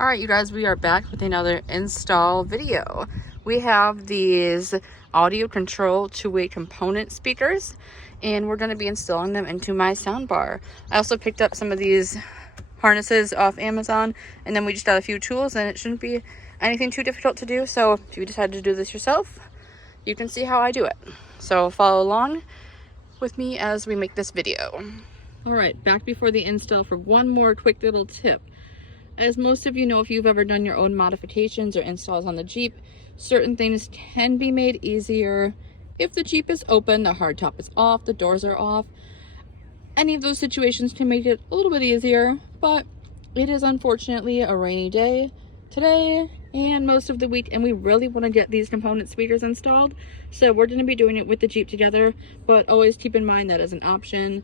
All right, you guys, we are back with another install video. We have these audio control two-way component speakers, and we're going to be installing them into my soundbar. I also picked up some of these harnesses off Amazon, and then we just got a few tools, and it shouldn't be anything too difficult to do. So if you decided to do this yourself, you can see how I do it. So follow along with me as we make this video. All right, back before the install for one more quick little tip. As most of you know, if you've ever done your own modifications or installs on the Jeep, certain things can be made easier if the Jeep is open, the hardtop is off, the doors are off. Any of those situations can make it a little bit easier, but it is unfortunately a rainy day today and most of the week, and we really want to get these component speakers installed. So we're going to be doing it with the Jeep together, but always keep in mind that as an option,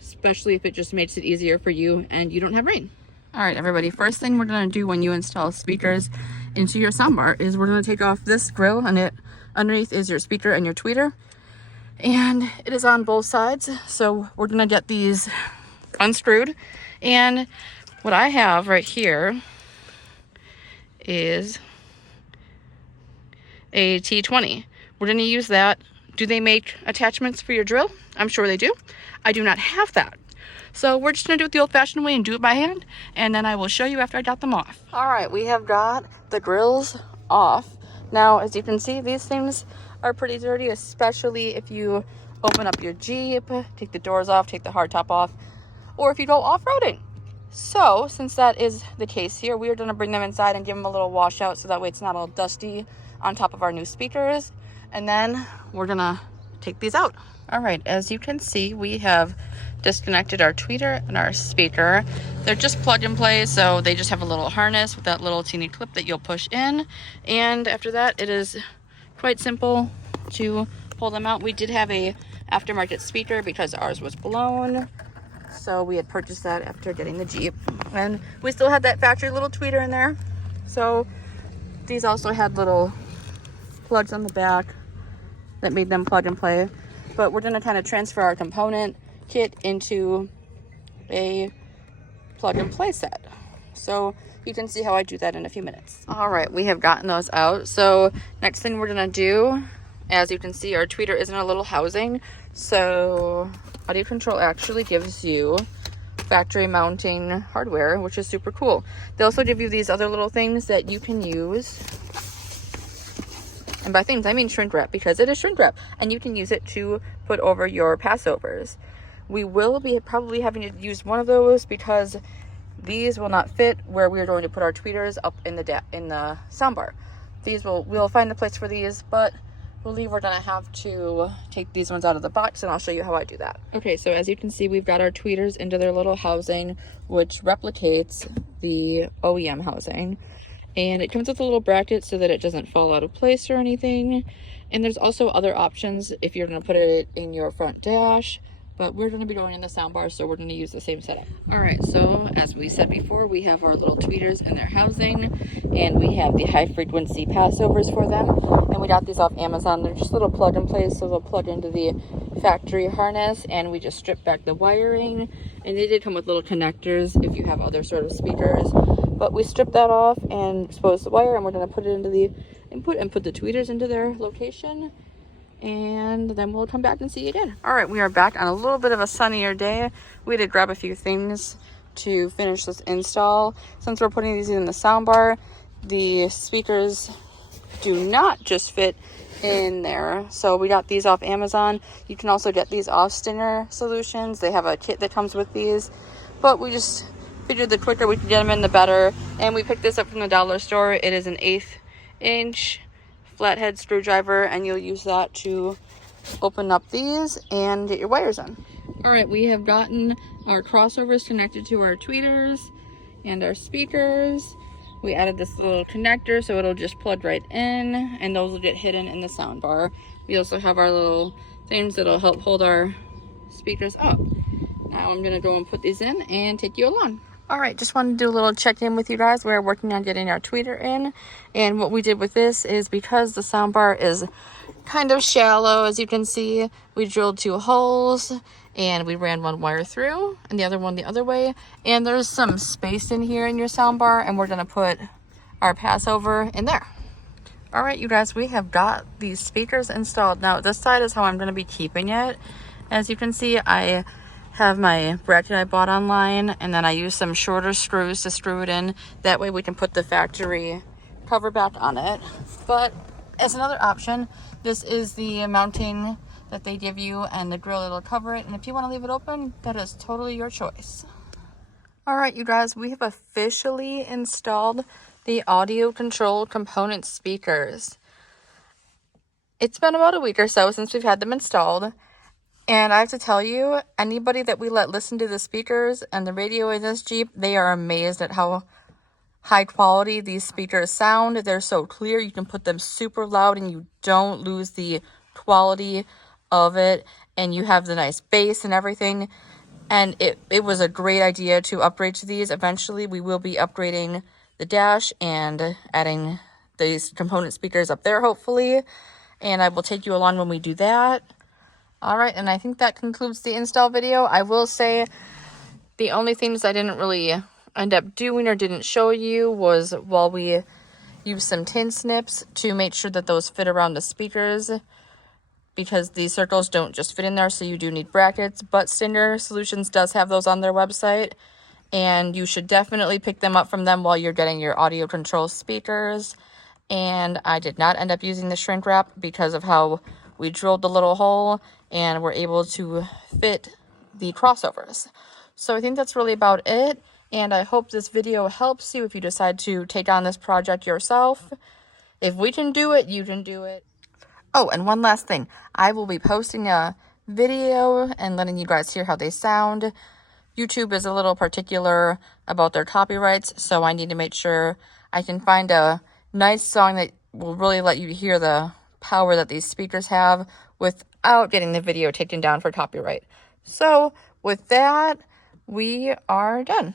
especially if it just makes it easier for you and you don't have rain. All right, everybody, first thing we're going to do when you install speakers into your soundbar is we're going to take off this grill, and underneath is your speaker and your tweeter, and it is on both sides. So we're going to get these unscrewed, and what I have right here is a T20. We're going to use that. Do they make attachments for your drill? I'm sure they do. I do not have that. So we're just gonna do it the old-fashioned way and do it by hand, and then I will show you after I got them off. All right, we have got the grills off. Now, as you can see, these things are pretty dirty, especially if you open up your Jeep, take the doors off, take the hardtop off, or if you go off-roading. So, since that is the case here, we are gonna bring them inside and give them a little wash out so that way it's not all dusty on top of our new speakers, and then we're gonna take these out. All right, as you can see, we have disconnected our tweeter and our speaker. They're just plug and play, so they just have a little harness with that little teeny clip that you'll push in, and after that it is quite simple to pull them out. We did have a aftermarket speaker because ours was blown, so we had purchased that after getting the Jeep, and we still had that factory little tweeter in there. So these also had little plugs on the back that made them plug and play, but we're going to kind of transfer our component kit into a plug and play set. So you can see how I do that in a few minutes. All right, we have gotten those out. So next thing we're gonna do, as you can see, our tweeter is in a little housing. So Audio Control actually gives you factory mounting hardware, which is super cool. They also give you these other little things that you can use. And by things, I mean shrink wrap, because it is shrink wrap, and you can use it to put over your passovers. We will be probably having to use one of those because these will not fit where we are going to put our tweeters up in the soundbar. We'll find the place for these, but I believe we're gonna have to take these ones out of the box, and I'll show you how I do that. Okay, so as you can see, we've got our tweeters into their little housing, which replicates the OEM housing. And it comes with a little bracket so that it doesn't fall out of place or anything. And there's also other options if you're gonna put it in your front dash, but we're gonna be going in the soundbar, so we're gonna use the same setup. All right, so as we said before, we have our little tweeters in their housing, and we have the high frequency passovers for them. And we got these off Amazon. They're just little plug and plays, so they'll plug into the factory harness, and we just strip back the wiring. And they did come with little connectors if you have other sort of speakers. But we stripped that off and exposed the wire, and we're gonna put it into the input and put the tweeters into their location, and then we'll come back and see you again. All right, we are back on a little bit of a sunnier day. We did grab a few things to finish this install. Since we're putting these in the soundbar, the speakers do not just fit in there. So we got these off Amazon. You can also get these off Stinger Solutions. They have a kit that comes with these, but we just figured the quicker we can get them in, the better. And we picked this up from the dollar store. It is an 1/8 inch flathead screwdriver, and you'll use that to open up these and get your wires in. All right, we have gotten our crossovers connected to our tweeters and our speakers. We added this little connector so it'll just plug right in, and those will get hidden in the soundbar. We also have our little things that'll help hold our speakers up. Now I'm gonna go and put these in and take you along. All right, just wanted to do a little check-in with you guys. We're working on getting our tweeter in, and what we did with this is, because the soundbar is kind of shallow, as you can see, we drilled 2 holes, and we ran one wire through and the other one the other way. And there's some space in here in your sound bar, and we're gonna put our Passover in there. All right, you guys, we have got these speakers installed. Now, this side is how I'm gonna be keeping it. As you can see, I have my bracket I bought online, and then I use some shorter screws to screw it in. That way we can put the factory cover back on it. But as another option, this is the mounting that they give you and the grill that'll cover it. And if you want to leave it open, that is totally your choice. All right, you guys, we have officially installed the audio control component speakers. It's been about a week or so since we've had them installed. And I have to tell you, anybody that we let listen to the speakers and the radio in this Jeep, they are amazed at how high quality these speakers sound. They're so clear. You can put them super loud and you don't lose the quality of it. And you have the nice bass and everything. And it was a great idea to upgrade to these. Eventually, we will be upgrading the dash and adding these component speakers up there, hopefully. And I will take you along when we do that. All right, and I think that concludes the install video. I will say the only things I didn't really end up doing or didn't show you was while we used some tin snips to make sure that those fit around the speakers, because these circles don't just fit in there, so you do need brackets. But Stinger Solutions does have those on their website, and you should definitely pick them up from them while you're getting your audio control speakers. And I did not end up using the shrink wrap because of how we drilled the little hole and were able to fit the crossovers. So I think that's really about it. And I hope this video helps you if you decide to take on this project yourself. If we can do it, you can do it. Oh, and one last thing. I will be posting a video and letting you guys hear how they sound. YouTube is a little particular about their copyrights, so I need to make sure I can find a nice song that will really let you hear the power that these speakers have without getting the video taken down for copyright. So with that, we are done.